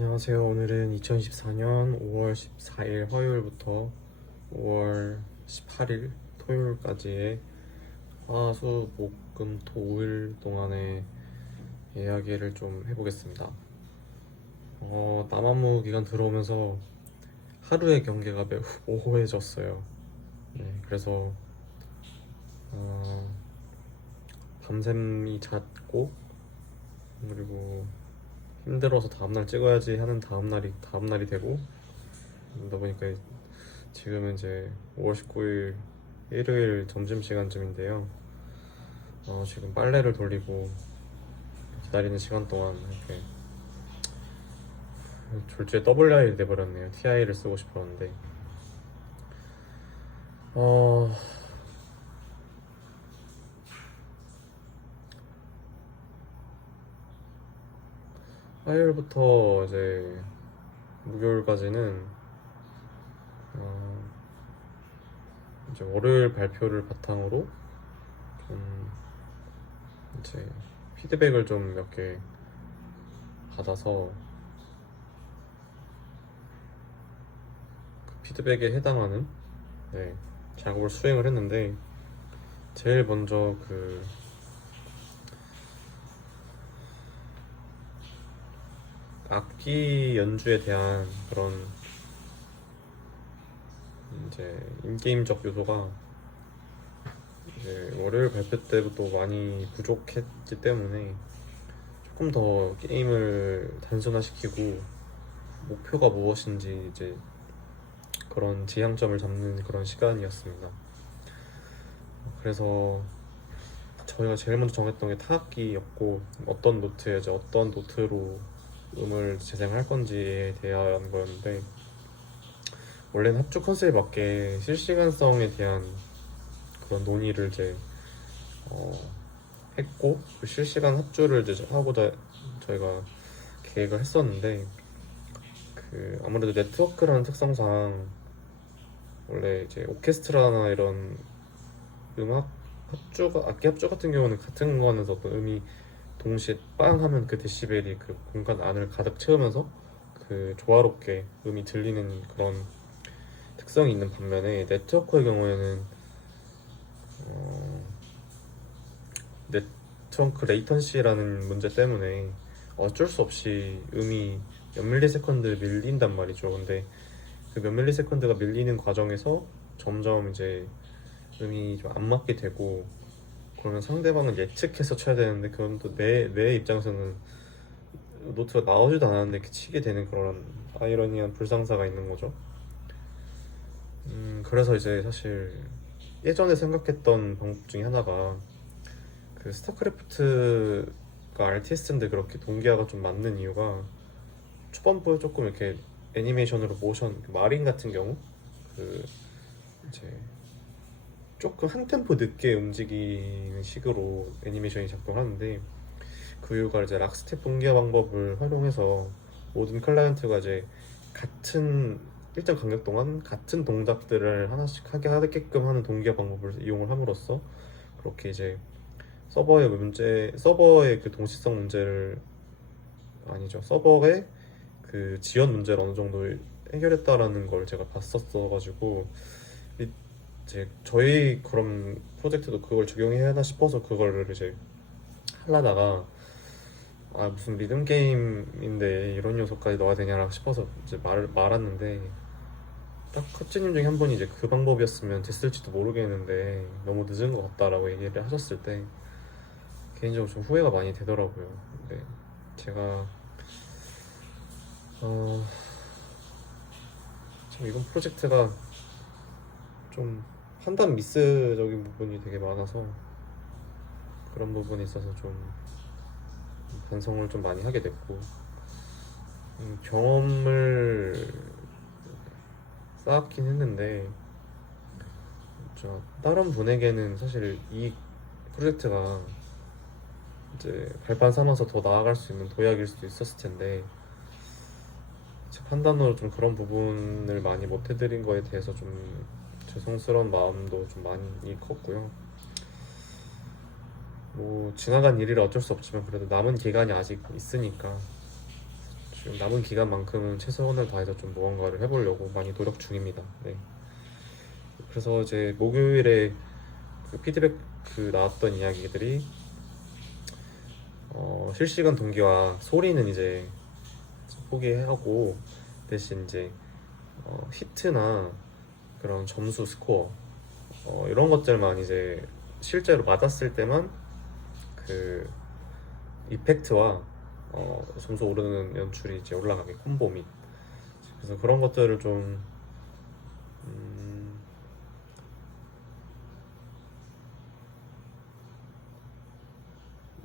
안녕하세요. 오늘은 2024년 5월 14일 화요일부터 5월 18일 토요일까지의 화, 수, 목, 금, 토 5일 동안의 이야기를 좀 해보겠습니다. 남안무 기간 들어오면서 하루의 경계가 매우 모호해졌어요. 네, 그래서 어, 밤샘이 잦고 그리고 힘들어서 다음날 찍어야지 하는 다음날이 되고 그러다 보니까 지금은 이제 5월 19일 일요일 점심시간쯤인데요. 지금 빨래를 돌리고 기다리는 시간 동안 이렇게 졸지에 WI를 내버렸네요. TI를 쓰고 싶었는데 어, 화요일부터 이제 목요일까지는 어, 이제 월요일 발표를 바탕으로 좀 이제 피드백을 좀 몇 개 받아서 그 피드백에 해당하는 네, 작업을 수행을 했는데 제일 먼저 그 악기 연주에 대한 그런 이제 인게임적 요소가 이제 월요일 발표 때부터 많이 부족했기 때문에 조금 더 게임을 단순화시키고 목표가 무엇인지 이제 그런 지향점을 잡는 그런 시간이었습니다. 그래서 저희가 제일 먼저 정했던 게 타악기였고 어떤 노트로 음을 재생할 건지에 대한 거였는데 원래는 합주 컨셉에 맞게 실시간성에 대한 그런 논의를 이제 어, 했고 그 실시간 합주를 이제 하고자 저희가 계획을 했었는데 그 아무래도 네트워크라는 특성상 원래 이제 오케스트라나 이런 음악 악기 합주 같은 경우는 같은 공간에서 어떤 음이 동시에 빵 하면 그 데시벨이 그 공간 안을 가득 채우면서 그 조화롭게 음이 들리는 그런 특성이 있는 반면에 네트워크의 경우에는 어, 네트워크 레이턴시라는 문제 때문에 어쩔 수 없이 음이 몇 밀리세컨드 밀린단 말이죠. 근데 그 몇 밀리세컨드가 밀리는 과정에서 점점 이제 음이 좀 안 맞게 되고 그러면 상대방은 예측해서 쳐야 되는데 그건 또 내 입장에서는 노트가 나오지도 않았는데 이렇게 치게 되는 그런 아이러니한 불상사가 있는 거죠. 그래서 이제 사실 예전에 생각했던 방법 중에 하나가 그 스타크래프트가 RTS인데 그렇게 동기화가 좀 맞는 이유가 초반부에 조금 이렇게 애니메이션으로 모션 마린 같은 경우 그 이제 조금 한 템포 늦게 움직이는 식으로 애니메이션이 작동하는데 그 이유가 이제 락스텝 동기화 방법을 활용해서 모든 클라이언트가 이제 같은 일정 간격 동안 같은 동작들을 하나씩 하게 하게끔 하는 동기화 방법을 이용을 함으로써 그렇게 이제 서버의 그 동시성 문제를 아니죠. 서버의 그 지연 문제를 어느 정도 해결했다라는 걸 제가 봤었어가지고 이제 저희 그런 프로젝트도 그걸 적용해야 하나 싶어서 그거를 이제 하려다가 무슨 리듬 게임인데 이런 요소까지 넣어야 되냐라고 싶어서 이제 말았는데 딱 커치님 중에 한 분이 이제 그 방법이었으면 됐을지도 모르겠는데 너무 늦은 것 같다라고 얘기를 하셨을 때 개인적으로 좀 후회가 많이 되더라고요. 근데 제가 어, 참 이번 프로젝트가 좀 판단 미스적인 부분이 되게 많아서 그런 부분에 있어서 좀 반성을 좀 많이 하게 됐고 경험을 쌓았긴 했는데 다른 분에게는 사실 이 프로젝트가 이제 발판 삼아서 더 나아갈 수 있는 도약일 수도 있었을 텐데 제 판단으로 좀 그런 부분을 많이 못 해드린 거에 대해서 좀 죄송스러운 마음도 좀 많이 컸고요. 뭐 지나간 일이라 어쩔 수 없지만 그래도 남은 기간이 아직 있으니까 지금 남은 기간만큼은 최선을 다해서 좀 무언가를 해보려고 많이 노력 중입니다. 네. 그래서 이제 목요일에 그 피드백 그 나왔던 이야기들이 실시간 동기화 소리는 이제 포기하고 대신 이제 히트나 그런 점수 스코어 이런 것들만 이제 실제로 맞았을 때만 그 이펙트와 점수 오르는 연출이 이제 올라가게 콤보 및 그래서 그런 것들을 좀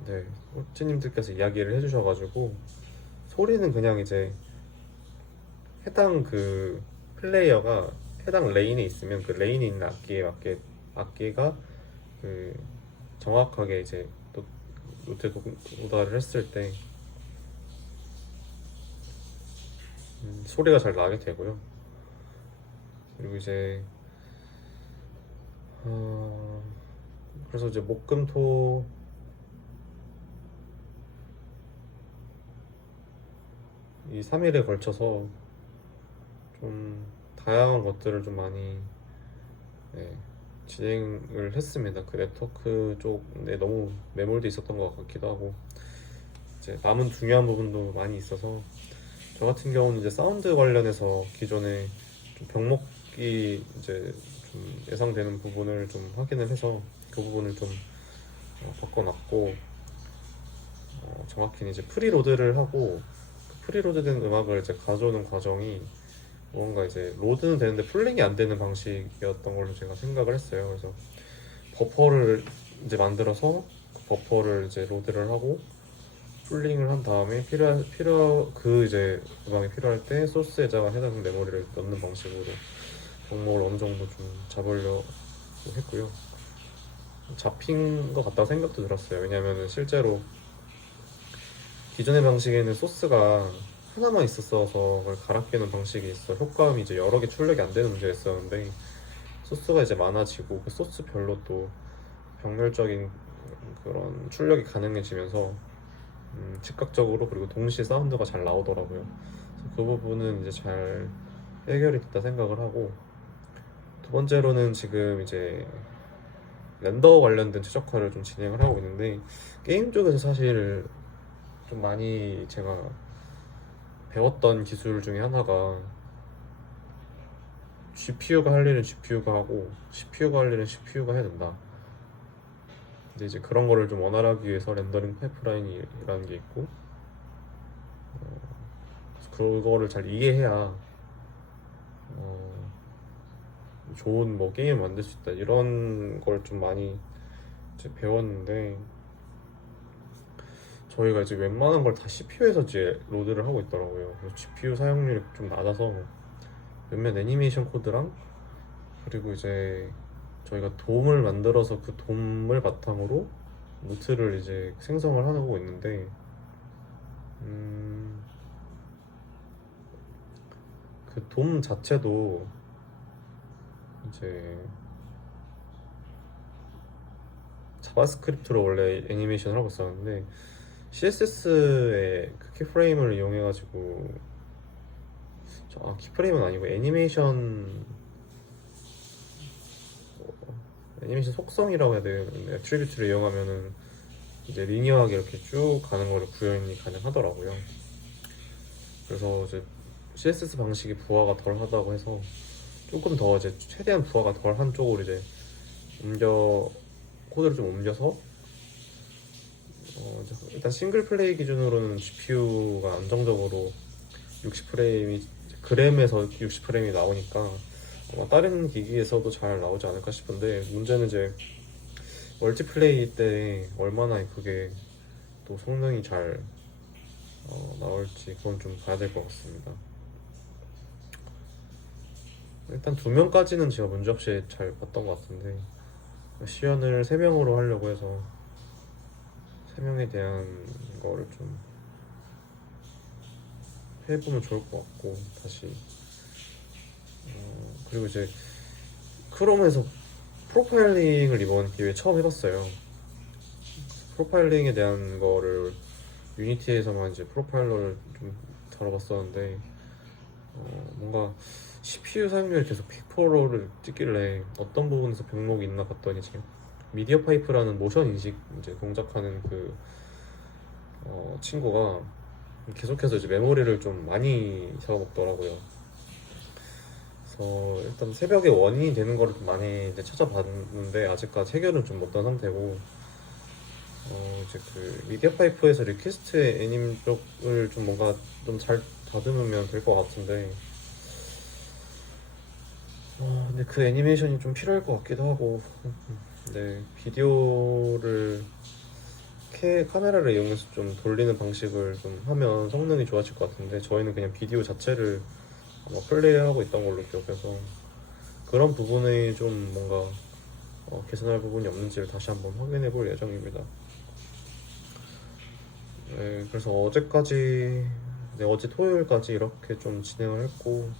네, 홀찌님들께서 이야기를 해주셔가지고 소리는 그냥 이제 해당 그 플레이어가 해당 레인에 있으면 그 레인에 있는 악기에 맞게 악기가 그 정확하게 이제 노트에 도달을 했을 때 소리가 잘 나게 되고요. 그리고 이제 그래서 이제 목금토 이 3일에 걸쳐서 좀 다양한 것들을 좀 많이 네, 진행을 했습니다. 그 네트워크 쪽에 너무 매몰돼 있었던 것 같기도 하고 이제 남은 중요한 부분도 많이 있어서 저 같은 경우는 이제 사운드 관련해서 기존에 좀 병목이 이제 좀 예상되는 부분을 좀 확인을 해서 그 부분을 좀 바꿔놨고 정확히는 이제 프리로드를 하고 그 프리로드된 음악을 이제 가져오는 과정이 뭔가 이제 로드는 되는데 풀링이 안 되는 방식이었던 걸로 제가 생각을 했어요. 그래서 버퍼를 이제 만들어서 그 버퍼를 이제 로드를 하고 풀링을 한 다음에 그 이제 음악이 필요할 때 소스에다가 해당 메모리를 넣는 방식으로 병목을 어느 정도 좀 잡으려고 했고요. 잡힌 것 같다고 생각도 들었어요. 왜냐하면 실제로 기존의 방식에는 소스가 하나만 있었어서 그걸 갈아 끼는 방식이 있어 효과음이 이제 여러 개 출력이 안 되는 문제가 있었는데 소스가 이제 많아지고 그 소스별로 또 병렬적인 그런 출력이 가능해지면서 즉각적으로 그리고 동시에 사운드가 잘 나오더라고요. 그래서 그 부분은 이제 잘 해결이 됐다 생각을 하고 두 번째로는 지금 이제 렌더 관련된 최적화를 좀 진행을 하고 있는데 게임 쪽에서 사실 좀 많이 제가 배웠던 기술 중에 하나가 GPU가 할 일은 GPU가 하고 CPU가 할 일은 CPU가 해야 된다. 근데 이제 그런 거를 좀 원활하기 위해서 렌더링 파이프라인이라는 게 있고 그거를 잘 이해해야 좋은 뭐 게임을 만들 수 있다 이런 걸 좀 많이 이제 배웠는데 저희가 이제 웬만한 걸 다 CPU에서 이제 로드를 하고 있더라고요. 그래서 GPU 사용률이 좀 낮아서 몇몇 애니메이션 코드랑 그리고 이제 저희가 돔을 만들어서 그 돔을 바탕으로 노트를 이제 생성을 하고 있는데 그 돔 자체도 이제 자바스크립트로 원래 애니메이션을 하고 있었는데 CSS의 그 키프레임을 이용해가지고 키프레임은 아니고 애니메이션 속성이라고 해야 돼요. 애트리뷰트를 이용하면은 이제 리니어하게 이렇게 쭉 가는 거를 구현이 가능하더라고요. 그래서 이제 CSS 방식이 부하가 덜 하다고 해서 조금 더 이제 최대한 부하가 덜 한 쪽으로 이제 코드를 좀 옮겨서 일단 싱글 플레이 기준으로는 GPU가 안정적으로 60프레임이 그램에서 60프레임이 나오니까 다른 기기에서도 잘 나오지 않을까 싶은데 문제는 이제 멀티플레이 때 얼마나 그게 또 성능이 잘 나올지 그건 좀 봐야 될 것 같습니다. 일단 2명까지는 제가 문제없이 잘 봤던 것 같은데 시연을 3명으로 하려고 해서 3명에 대한 거를 좀 해보면 좋을 것 같고 다시 그리고 이제 크롬에서 프로파일링을 이번 기회에 처음 해봤어요. 프로파일링에 대한 거를 유니티에서만 이제 프로파일러를 좀 다뤄봤었는데 뭔가 CPU 사용률이 계속 100%를 찍길래 어떤 부분에서 병목이 있나 봤더니 지금 미디어 파이프라는 모션 인식 이제 동작하는 그 친구가 계속해서 이제 메모리를 좀 많이 잡아먹더라고요. 그래서 일단 새벽에 원인이 되는 거를 좀 많이 이제 찾아봤는데 아직까지 해결은 좀 못한 상태고 이제 그 미디어 파이프에서 리퀘스트 애님 쪽을 좀 뭔가 좀 잘 다듬으면 될 것 같은데 근데 그 애니메이션이 좀 필요할 것 같기도 하고 네 비디오를 카메라를 이용해서 좀 돌리는 방식을 좀 하면 성능이 좋아질 것 같은데 저희는 그냥 비디오 자체를 아마 플레이하고 있던 걸로 기억해서 그런 부분이 좀 뭔가 개선할 부분이 없는지를 다시 한번 확인해 볼 예정입니다. 네, 그래서 어제까지 네, 어제 토요일까지 이렇게 좀 진행을 했고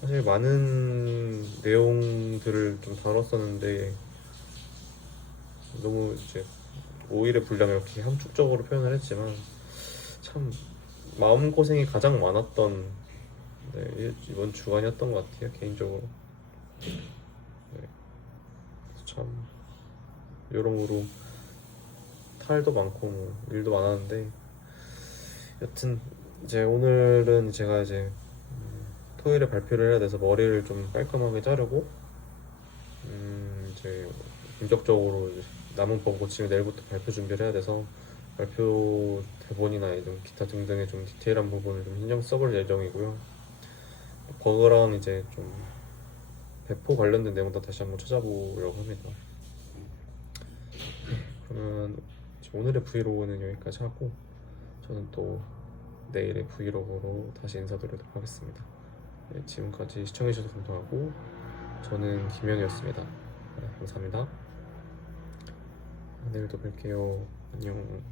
사실 많은 내용들을 좀 다뤘었는데 너무 이제 5일의 분량 이렇게 함축적으로 표현을 했지만 참 마음고생이 가장 많았던 네, 이번 주간이었던 것 같아요 개인적으로. 네, 참 여러모로 탈도 많고 뭐 일도 많았는데 여튼 이제 오늘은 제가 이제 토요일에 발표를 해야 돼서 머리를 좀 깔끔하게 자르고 이제 본격적으로 이제 남은 법 고치면 내일부터 발표 준비를 해야 돼서 발표 대본이나 이런 기타 등등의 좀 디테일한 부분을 좀 신경 써볼 예정이고요. 버그랑 이제 좀 배포 관련된 내용도 다시 한번 찾아보려고 합니다. 그러면 오늘의 브이로그는 여기까지 하고 저는 또 내일의 브이로그로 다시 인사드리도록 하겠습니다. 네, 지금까지 시청해주셔서 감사하고 저는 김현이었습니다. 네, 감사합니다. 내일도 뵐게요. 안녕.